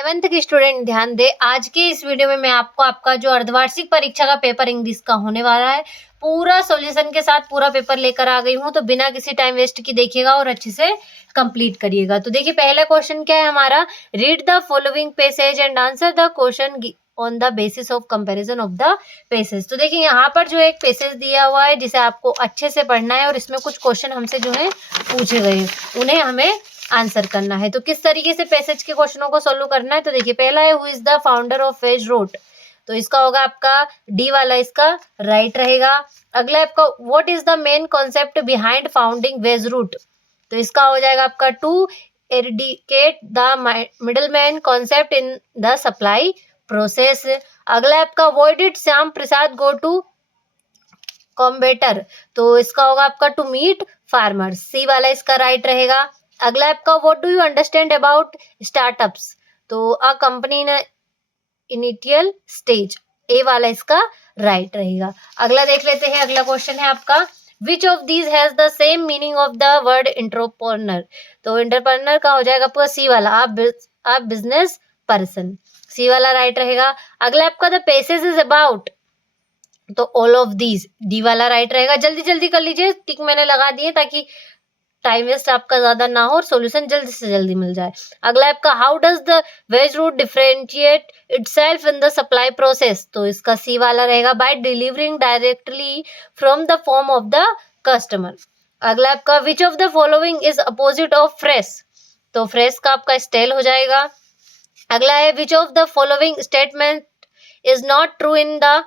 11th के student ध्यान दे। आज के इस वीडियो में मैं आपको आपका जो अर्धवार्षिक परीक्षा का पेपर इंग्लिश का होने वाला है पूरा सॉल्यूशन के साथ पूरा पेपर लेकर आ गई हूँ। तो बिना किसी टाइम वेस्ट की देखिएगा और अच्छे से कंप्लीट करिएगा। तो देखिए पहला क्वेश्चन क्या है हमारा, read the following passage and answer the question on the basis of comparison of the passage. तो देखिए यहाँ पर जो एक पैसेज दिया हुआ है जिसे आपको अच्छे से पढ़ना है और इसमें कुछ क्वेश्चन हमसे जो है पूछे गए हैं उन्हें हमें आंसर करना है। तो किस तरीके से पैसेज के क्वेश्चनों को सोल्व करना है, तो देखिए पहला है who is the founder of wedge root, तो इसका होगा आपका डी वाला इसका राइट रहेगा। अगला आपका what is the main concept behind founding veg root, तो इसका हो जाएगा आपका to eradicate the middleman concept in the supply process. अगला आपका why did Shyam Prasad go to Coimbatore, तो इसका होगा आपका टू मीट फार्मर, सी वाला इसका राइट रहेगा। अगला आपका what do you understand about startups, तो a company in initial stage, A वाला इसका राइट रहेगा। अगला देख लेते हैं, अगला क्वेश्चन है आपका which of these has the same meaning of the word entrepreneur, तो एंटरप्रेन्योर का हो जाएगा आपका सी वाला आप बिजनेस पर्सन, सी वाला राइट रहेगा। अगला आपका द पेसेज इज अबाउट, तो ऑल ऑफ दीज, डी वाला राइट रहेगा। जल्दी जल्दी कर लीजिए, टिक मैंने लगा दिए ताकि टाइम वेस्ट आपका ज्यादा ना हो और सॉल्यूशन जल्दी से जल्दी मिल जाए। अगला आपका how does the wedge route differentiate itself in the supply process, तो इसका सी वाला रहेगा by delivering directly from the form of the customer. अगला आपका which of the following is opposite of fresh, तो फ्रेश का आपका स्टेल हो जाएगा। अगला है which of the following statement is not true in the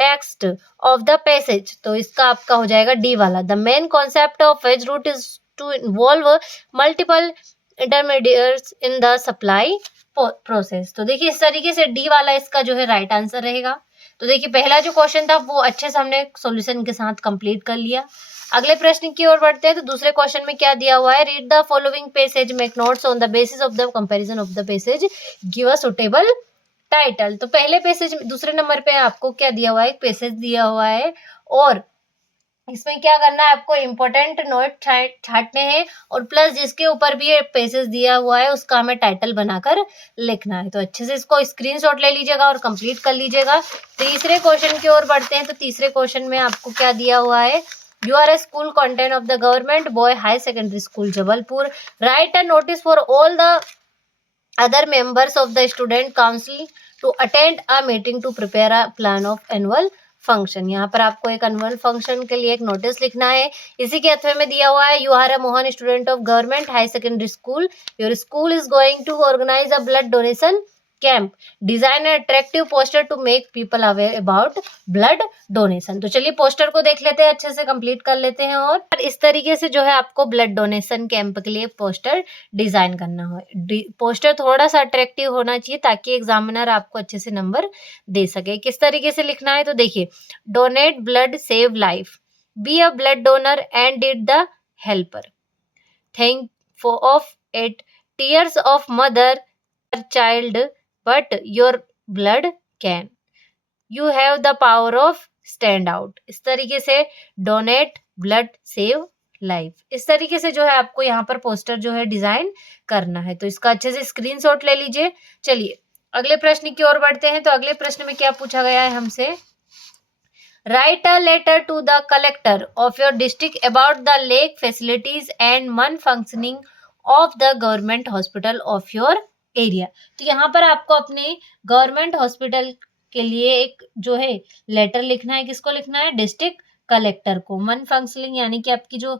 text of the passage, तो इसका आपका हो जाएगा डी वाला the main concept of wedge route is to involve multiple intermediates in the supply process. तो देखिए इस तरीके से डी वाला इसका जो है राइट आंसर रहेगा। तो देखिए पहला जो क्वेश्चन था वो अच्छे से हमने सॉल्यूशन के साथ कंप्लीट कर लिया। अगले प्रश्न की ओर बढ़ते हैं। तो दूसरे क्वेश्चन में क्या दिया हुआ है, read the following passage, make notes on the basis of the comparison of the passage, give a suitable title. तो पहले पैसेज दूसरे नंबर पे आपको क्या दिया हुआ है, एक पैसेज दिया हुआ है और इसमें क्या करना है, आपको इम्पोर्टेंट नोट छांटने हैं और प्लस जिसके ऊपर भी पैसेज दिया हुआ है उसका हमें टाइटल बनाकर लिखना है। तो अच्छे से इसको स्क्रीनशॉट ले लीजिएगा और कंप्लीट कर लीजिएगा। तीसरे क्वेश्चन की ओर बढ़ते हैं। तो तीसरे क्वेश्चन में आपको क्या दिया हुआ है, you are a school content of the government boy high secondary school Jabalpur, write a notice for all the other members of the student council to attend a meeting to prepare a plan of annual function। यहाँ पर आपको एक annual function के लिए एक notice लिखना है। इसी के अथवे में दिया हुआ है, you are a Mohan student of government high secondary school, your school is going to organise a blood donation camp, design attractive poster to make people aware about blood donation. तो चलिए पोस्टर को देख लेते हैं, अच्छे से कंप्लीट कर लेते हैं और इस तरीके से जो है आपको ब्लड डोनेशन कैंप के लिए पोस्टर डिजाइन करना हो। पोस्टर थोड़ा सा अट्रैक्टिव होना चाहिए ताकि एग्जामिनर आपको अच्छे से नंबर दे सके। किस तरीके से लिखना है, तो देखिए donate blood save life, be a blood donor and did the helper, thank for of it, tears of mother child but your blood can, you have the power of stand out। इस तरीके से donate blood save life, इस तरीके से जो है आपको यहाँ पर पोस्टर जो है डिजाइन करना है। तो इसका अच्छे से स्क्रीनशॉट ले लीजिए। चलिए अगले प्रश्न की ओर बढ़ते हैं। तो अगले प्रश्न में क्या पूछा गया है हमसे, right a letter to the collector of your district about the lack facilities and malfunctioning of the government hospital of your area. तो यहाँ पर आपको अपने गवर्नमेंट हॉस्पिटल के लिए एक जो है लेटर लिखना है। किसको लिखना है, डिस्ट्रिक्ट कलेक्टर को। मन फंक्शनिंग यानी कि आपकी जो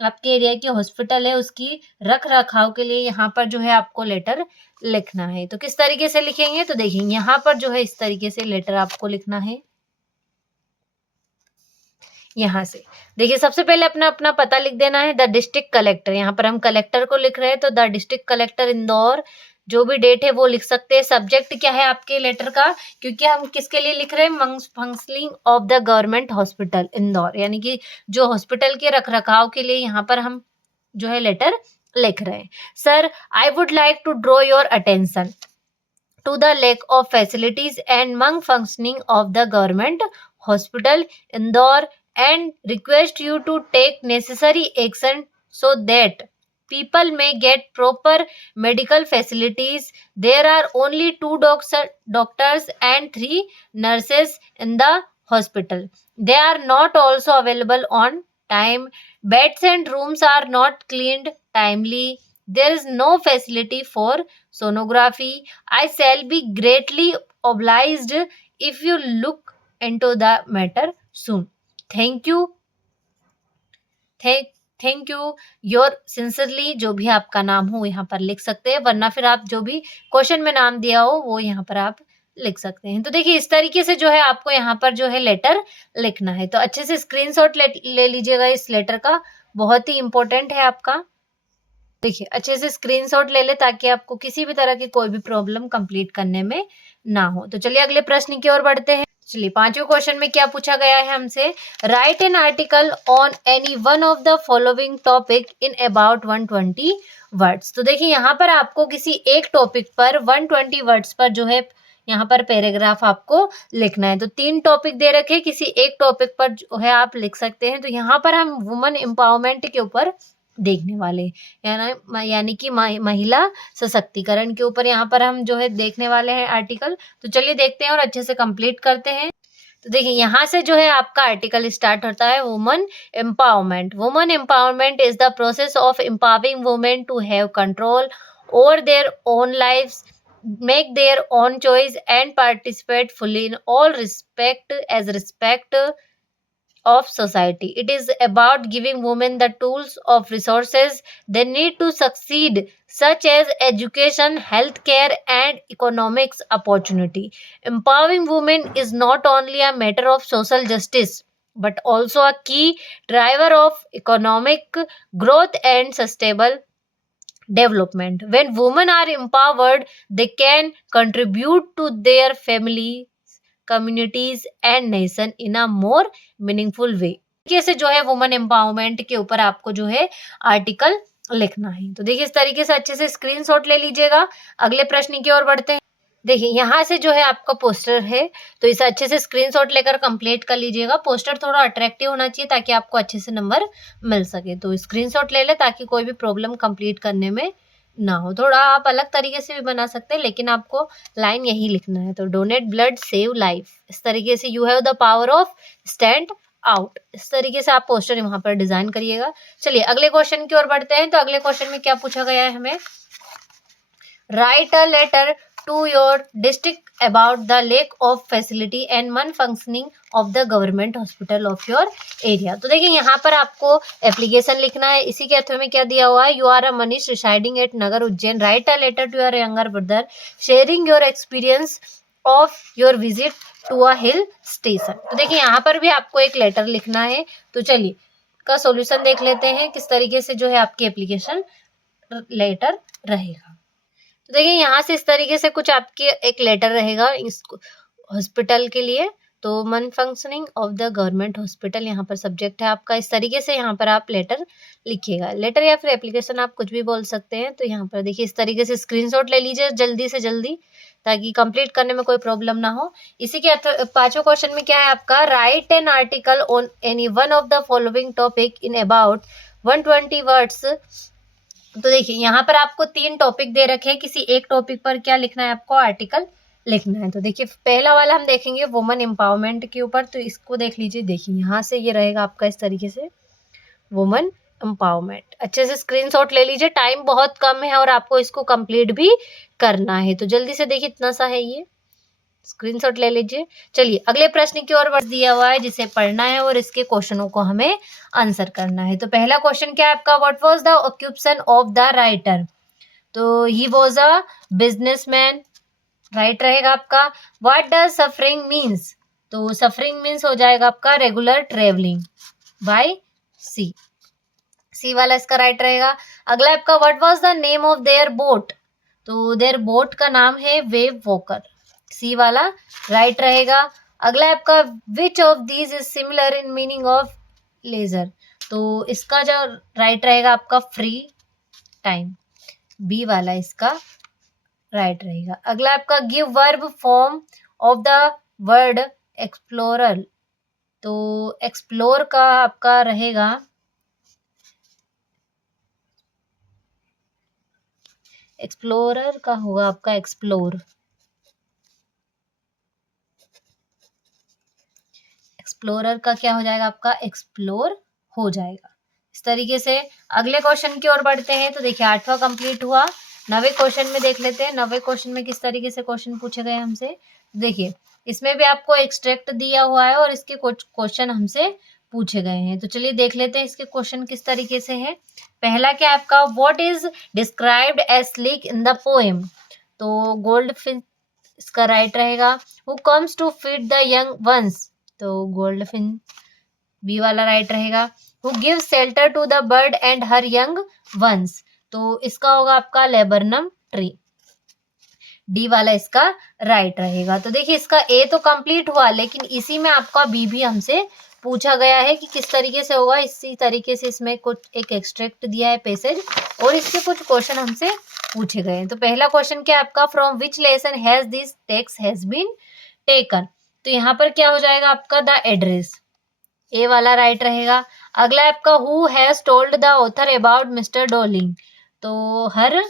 आपके एरिया की हॉस्पिटल है उसकी रख रखाव के लिए यहाँ पर जो है आपको लेटर लिखना है। तो किस तरीके से लिखेंगे, तो देखेंगे यहाँ पर जो है इस तरीके से लेटर आपको लिखना है। यहाँ से देखिए सबसे पहले अपना अपना पता लिख देना है, द डिस्ट्रिक्ट कलेक्टर, यहाँ पर हम कलेक्टर को लिख रहे हैं तो द डिस्ट्रिक्ट कलेक्टर इंदौर, जो भी डेट है वो लिख सकते हैं। सब्जेक्ट क्या है आपके लेटर का, क्योंकि हम किसके लिए लिख रहे हैं, functioning of the government hospital Indore, यानी कि जो हॉस्पिटल के रख रखाव के लिए यहाँ पर हम जो है लेटर लिख रहे हैं। Sir I would like to draw your attention to the lack of facilities and malfunctioning of the government hospital Indore and request you to take necessary action so that people may get proper medical facilities. There are only 2 doctors and 3 nurses in the hospital. They are not also available on time. Beds and rooms are not cleaned timely. There is no facility for sonography. I shall be greatly obliged if you look into the matter soon. Thank you. Thank you your sincerely, जो भी आपका नाम हो यहाँ पर लिख सकते हैं, वरना फिर आप जो भी क्वेश्चन में नाम दिया हो वो यहाँ पर आप लिख सकते हैं। तो देखिए इस तरीके से जो है आपको यहाँ पर जो है लेटर लिखना है। तो अच्छे से स्क्रीनशॉट ले लीजिएगा इस लेटर का, बहुत ही इंपॉर्टेंट है आपका। देखिए अच्छे से स्क्रीनशॉट ले ले ताकि आपको किसी भी तरह की कोई भी प्रॉब्लम कंप्लीट करने में ना हो। तो चलिए अगले प्रश्न की ओर बढ़ते हैं। चलिए 5वें क्वेश्चन में क्या पूछा गया है हमसे, right an article on any one of the following topic in about 120 words. तो देखिए यहाँ पर आपको किसी एक टॉपिक पर 120 वर्ड्स पर जो है यहाँ पर पैराग्राफ आपको लिखना है। तो 3 टॉपिक दे रखे, किसी एक टॉपिक पर जो है आप लिख सकते हैं। तो यहाँ पर हम वुमेन एम्पावरमेंट के ऊपर देखने वाले, यानी कि महिला सशक्तिकरण के ऊपर यहाँ पर हम जो है देखने वाले हैं आर्टिकल। तो चलिए देखते हैं और अच्छे से कंप्लीट करते हैं। तो देखिए यहाँ से जो है आपका आर्टिकल स्टार्ट होता है, women empowerment. Women empowerment is the process of empowering women to have control over their own lives, make their own choice and participate fully in all respect of society. It is about giving women the tools of resources they need to succeed, such as education, healthcare, and economics opportunity. Empowering women is not only a matter of social justice but also a key driver of economic growth and sustainable development. When women are empowered, they can contribute to their families, communities and nation in a more meaningful way. कैसे जो है women empowerment के ऊपर आपको जो है article लिखना है। तो देखिए इस तरीके से अच्छे से स्क्रीनशॉट ले लीजिएगा। अगले प्रश्न की ओर बढ़ते हैं। देखिए यहाँ से जो है आपका पोस्टर है, तो इसे अच्छे से स्क्रीनशॉट लेकर कंप्लीट कर लीजिएगा। पोस्टर थोड़ा अट्रैक्टिव होना चाहिए ताकि आपको अच्छे से नंबर मिल सके। तो स्क्रीनशॉट ले ले ताकि कोई भी प्रॉब्लम कंप्लीट करने में ना हो। थोड़ा आप अलग तरीके से भी बना सकते हैं, लेकिन आपको लाइन यही लिखना है। तो डोनेट ब्लड सेव लाइफ, इस तरीके से you have the power of stand out, इस तरीके से आप पोस्टर वहां पर डिजाइन करिएगा। चलिए अगले क्वेश्चन की ओर बढ़ते हैं। तो अगले क्वेश्चन में क्या पूछा गया है हमें, write a letter to your district about the lack of facility and non-functioning of the government hospital of your area। तो देखिए यहाँ पर आपको एप्लीकेशन लिखना है। इसी के अर्थ में क्या दिया हुआ है, you are a Manish residing at Nagar Ujjain, write a letter to your younger brother sharing your experience of your visit to a hill station. तो देखिए यहाँ पर भी आपको एक लेटर लिखना है। तो चलिए का सॉल्यूशन देख लेते हैं किस तरीके से जो है आपकी एप्लीकेशन लेटर रहेगा। तो देखिए यहाँ से इस तरीके से कुछ आपके एक लेटर रहेगा इस हॉस्पिटल के लिए। तो मन functioning of the government hospital यहाँ पर सब्जेक्ट है आपका। इस तरीके से यहाँ पर आप लेटर लिखिएगा, लेटर या फिर एप्लीकेशन आप कुछ भी बोल सकते हैं। तो यहाँ पर देखिए इस तरीके से स्क्रीनशॉट ले लीजिए जल्दी से जल्दी, ताकि कंप्लीट करने में कोई प्रॉब्लम ना हो। इसी के 5वें क्वेश्चन में क्या है आपका, right an article on any one of the following topic in about 120 words. तो देखिए यहाँ पर आपको 3 टॉपिक दे रखे हैं, किसी एक टॉपिक पर क्या लिखना है आपको, आर्टिकल लिखना है। तो देखिए पहला वाला हम देखेंगे वुमेन एम्पावरमेंट के ऊपर। तो इसको देख लीजिए, देखिए यहाँ से ये रहेगा आपका इस तरीके से वुमेन एम्पावरमेंट। अच्छे से स्क्रीनशॉट ले लीजिए, टाइम बहुत कम है और आपको इसको कंप्लीट भी करना है। तो जल्दी से देखिए इतना सा है, ये स्क्रीनशॉट ले लीजिए। चलिए अगले प्रश्न की ओर दिया हुआ है जिसे पढ़ना है और इसके क्वेश्चनों को हमें आंसर करना है। तो पहला क्वेश्चन क्या है आपका, what was the occupation of the writer. तो he was a businessman, right रहेगा आपका। व्हाट डज सफरिंग मीन्स, तो सफरिंग मीन्स हो जाएगा आपका regular travelling by sea, C वाला इसका राइट रहेगा। अगला आपका what was the name of their boat, तो देयर बोट का नाम है वेव वॉकर, सी वाला राइट रहेगा। अगला आपका which of these is similar in meaning of leisure, तो इसका जो राइट रहेगा आपका फ्री टाइम, बी वाला इसका राइट रहेगा। अगला आपका give verb form of the word explorer, तो एक्सप्लोर का आपका रहेगा एक्सप्लोरर का होगा आपका एक्सप्लोर, एक्सप्लोरर का क्या हो जाएगा आपका एक्सप्लोर हो जाएगा। इस तरीके से अगले क्वेश्चन की ओर बढ़ते हैं। तो देखिए 8वां कंप्लीट हुआ। 9वें क्वेश्चन में देख लेते हैं 9वें क्वेश्चन में किस तरीके से क्वेश्चन पूछे गए हमसे। देखिए इसमें भी आपको एक्सट्रैक्ट दिया हुआ है और इसके कुछ क्वेश्चन हमसे पूछे गए हैं। तो चलिए देख लेते हैं इसके क्वेश्चन किस तरीके से है। पहला क्या आपका, what is described as sleek in the poem. तो गोल्ड फिश इसका राइट रहेगा। Who comes to feed the young ones, तो गोल्ड फिन बी वाला राइट रहेगा। Who give shelter to the bird and her young ones, तो इसका होगा आपका लेबरनम ट्री, डी वाला इसका राइट रहेगा। तो देखिए इसका ए तो कंप्लीट हुआ, लेकिन इसी में आपका बी भी हमसे पूछा गया है कि किस तरीके से होगा। इसी तरीके से इसमें कुछ एक एक्सट्रैक्ट दिया है पैसेज और इसके कुछ क्वेश्चन हमसे पूछे गए हैं। तो पहला क्वेश्चन क्या आपका, from which lesson has this text has been taken, तो यहाँ पर क्या हो जाएगा आपका द एड्रेस, ए वाला राइट रहेगा। अगला आपका who has told the author about mister Dolling, तो हर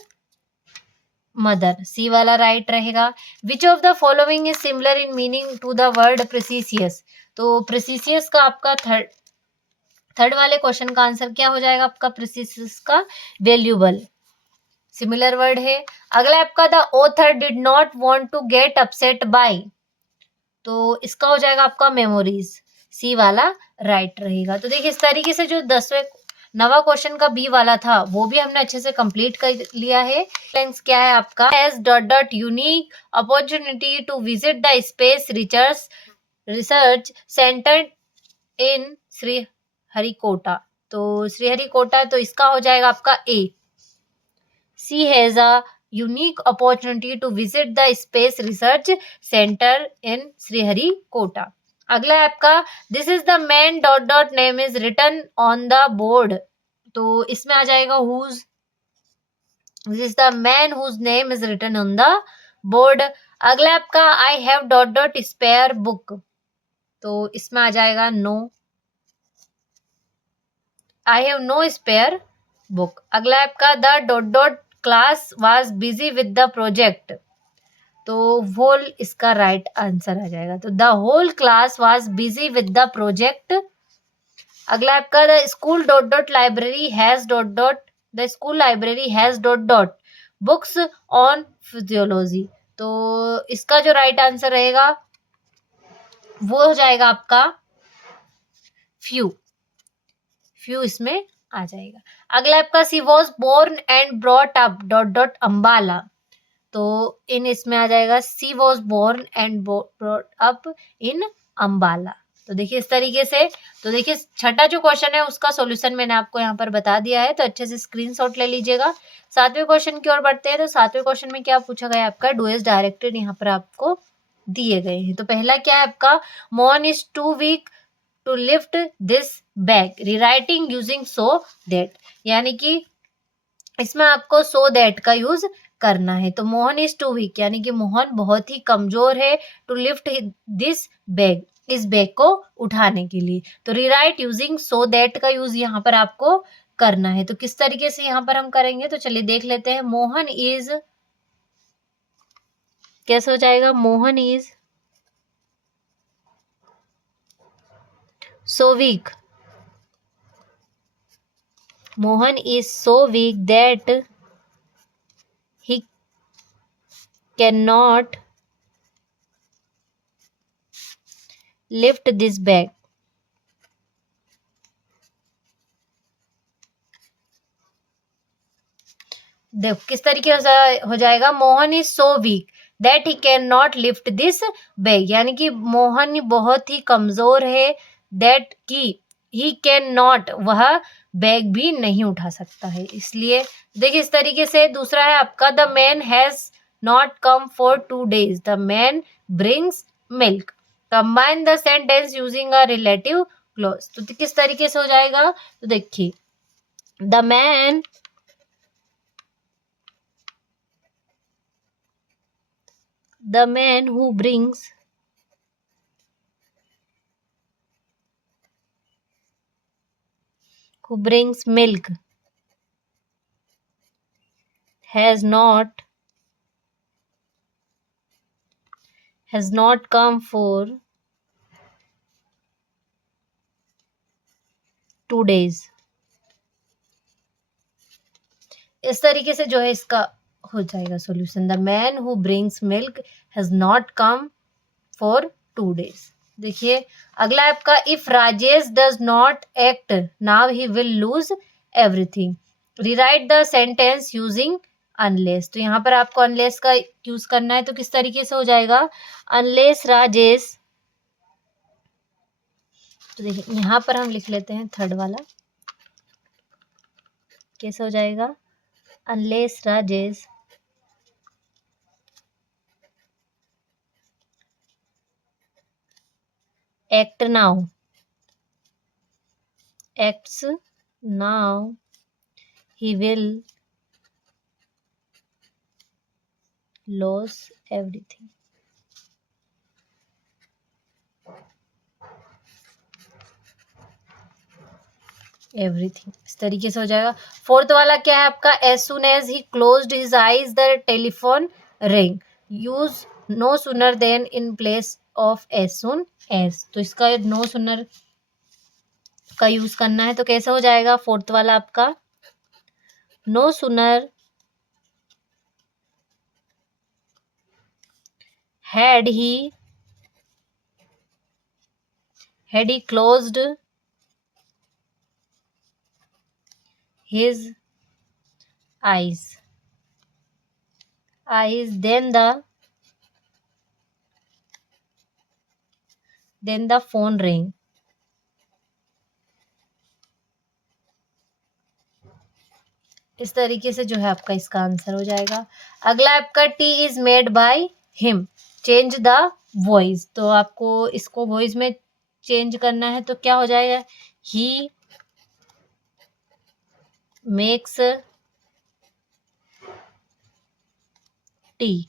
मदर, सी वाला राइट रहेगा। Which of the following is similar in meaning to the word precious, तो प्रेसिसियस का आपका थर्ड वाले क्वेश्चन का आंसर क्या हो जाएगा आपका, प्रेसिसियस का वैल्यूबल, सिमिलर वर्ड है। अगला आपका the author did not want to get upset by, तो इसका हो जाएगा आपका मेमोरीज, सी वाला राइट रहेगा। तो देखिए इस तरीके से जो 9वां क्वेश्चन का बी वाला था वो भी हमने अच्छे से कंप्लीट कर लिया है। क्या है आपका, has dot dot unique opportunity to visit the space research centre in Sriharikota, तो श्रीहरिकोटा, तो इसका हो जाएगा आपका A, she has a unique opportunity to visit the space research center in Sriharikota. अगला है आपका, this is the man dot dot name is written on the board, तो इसमें आ जाएगा whose, this is the man whose name is written on the board। अगला आपका I have dot dot spare book, तो इसमें आ जाएगा no, I have no spare book। अगला आपका the dot dot class was busy with the project, तो whole इसका राइट आंसर आ जाएगा। तो the whole class was busy with the project. अगला आपका the school dot dot library has dot dot, the school library has dot dot books on physiology, तो इसका जो राइट आंसर रहेगा वो हो जाएगा आपका फ्यू, फ्यू इसमें आ जाएगा। अगला आपका she was born and brought up dot dot Ambala, तो इन इसमें आ जाएगा she was born and brought up in Ambala. तो देखिए इस तरीके से, तो देखिए छठा जो क्वेश्चन है उसका सॉल्यूशन मैंने आपको यहाँ पर बता दिया है, तो अच्छे से स्क्रीनशॉट ले लीजिएगा। 7वें क्वेश्चन की ओर बढ़ते हैं। तो 7वें क्वेश्चन में क्या पूछा गया आपका, डू एज डायरेक्टेड यहाँ पर आपको दिए गए हैं। तो पहला क्या है आपका, Mohan is too weak to lift this bag, rewriting using so that, यानी कि इसमें आपको सो दैट का यूज करना है। तो मोहन इज टू वीक, यानी कि मोहन बहुत ही कमजोर है, टू लिफ्ट दिस बैग, इस बैग को उठाने के लिए। तो रिराइट यूजिंग सो दैट का यूज यहाँ पर आपको करना है। तो किस तरीके से यहाँ पर हम करेंगे, तो चलिए देख लेते हैं। मोहन इज, कैसे हो जाएगा, Mohan is so weak, Mohan is so weak that he cannot lift this bag, देखो किस तरीके हो जाएगा, Mohan is so weak that he can not lift this bag, यानी कि मोहन बहुत ही कमजोर है, दैट की ही कैन नॉट, वह बैग भी नहीं उठा सकता है, इसलिए। देखिए इस तरीके से। दूसरा है आपका, the man has not come for 2 days, the man brings milk, combine the sentence using a relative clause, तो किस तरीके से हो जाएगा, तो देखिए the man who brings milk has not come for 2 days। इस तरीके से जो है इसका हो जाएगा solution. The man who brings milk has not come for 2 days। देखिए अगला आपका, if Rajesh does not act now he will lose everything. Rewrite the sentence using unless. तो यहाँ पर आपको अनलेस का यूज करना है, तो किस तरीके से हो जाएगा, अनलेस राजेश, तो देखिए यहाँ पर हम लिख लेते हैं थर्ड वाला, कैसे हो जाएगा, unless Rajesh act now, acts now he will lose everything। Everything इस तरीके से हो जाएगा। फोर्थ वाला क्या है आपका, as soon as he closed his eyes the telephone ring. Use no sooner than in place of as soon as. तो इसका नो सुनर का यूज करना है, तो कैसे हो जाएगा, फोर्थ वाला आपका, no sooner had he closed his eyes then the phone rang। इस तरीके से जो है आपका इसका आंसर हो जाएगा। अगला आपका, T is made by him, change the voice. तो आपको इसको वॉइस में चेंज करना है, तो क्या हो जाएगा, ही मेक्स टी।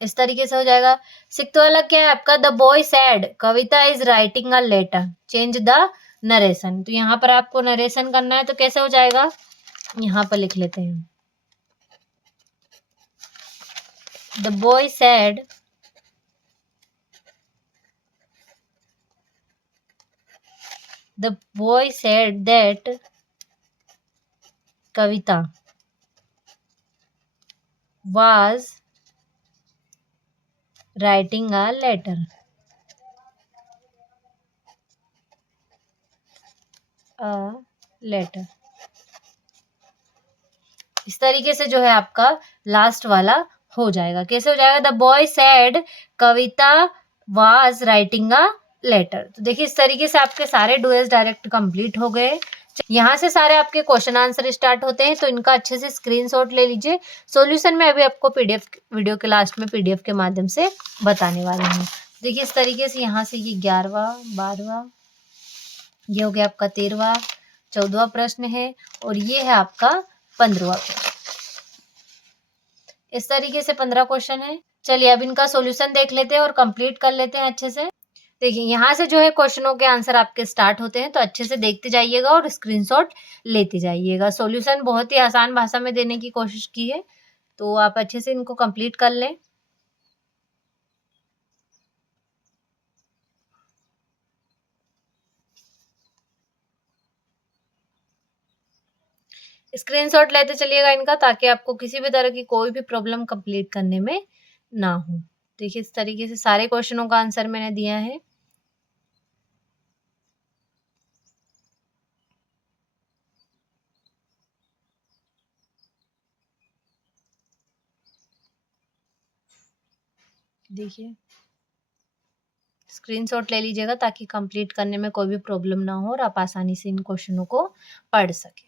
इस तरीके से हो जाएगा। सिक्स्थ वाला क्या है आपका, the boy said Kavita is writing a letter, change the narration. तो यहाँ पर आपको नरेशन करना है, तो कैसे हो जाएगा, यहाँ पर लिख लेते हैं, the boy sad that Kavita was writing a letter। इस तरीके से जो है आपका लास्ट वाला हो जाएगा। कैसे हो जाएगा, the boy said Kavita was writing a letter. तो देखिए इस तरीके से आपके सारे डुएल्स डायरेक्ट कंप्लीट हो गए। यहाँ से सारे आपके क्वेश्चन आंसर स्टार्ट होते हैं, तो इनका अच्छे से स्क्रीनशॉट ले लीजिए। सॉल्यूशन में अभी आपको पीडीएफ, वीडियो के लास्ट में पीडीएफ के माध्यम से बताने वाले हैं। देखिए इस तरीके से यहाँ से ये 11वां 12वां, ये हो गया आपका 13वां 14वां प्रश्न है, और ये है आपका 15वां प्रश्न। इस तरीके से 15 क्वेश्चन है। चलिए अब इनका सॉल्यूशन देख लेते हैं और कंप्लीट कर लेते हैं अच्छे से। देखिए यहाँ से जो है क्वेश्चनों के आंसर आपके स्टार्ट होते हैं, तो अच्छे से देखते जाइएगा और स्क्रीनशॉट लेते जाइएगा। सॉल्यूशन बहुत ही आसान भाषा में देने की कोशिश की है, तो आप अच्छे से इनको कंप्लीट कर लें। स्क्रीनशॉट लेते चलिएगा इनका, ताकि आपको किसी भी तरह की कोई भी प्रॉब्लम कंप्लीट करने में ना हो। देखिए इस तरीके से सारे क्वेश्चनों का आंसर मैंने दिया है। देखिए स्क्रीनशॉट ले लीजिएगा, ताकि कंप्लीट करने में कोई भी प्रॉब्लम ना हो और आप आसानी से इन क्वेश्चनों को पढ़ सकें।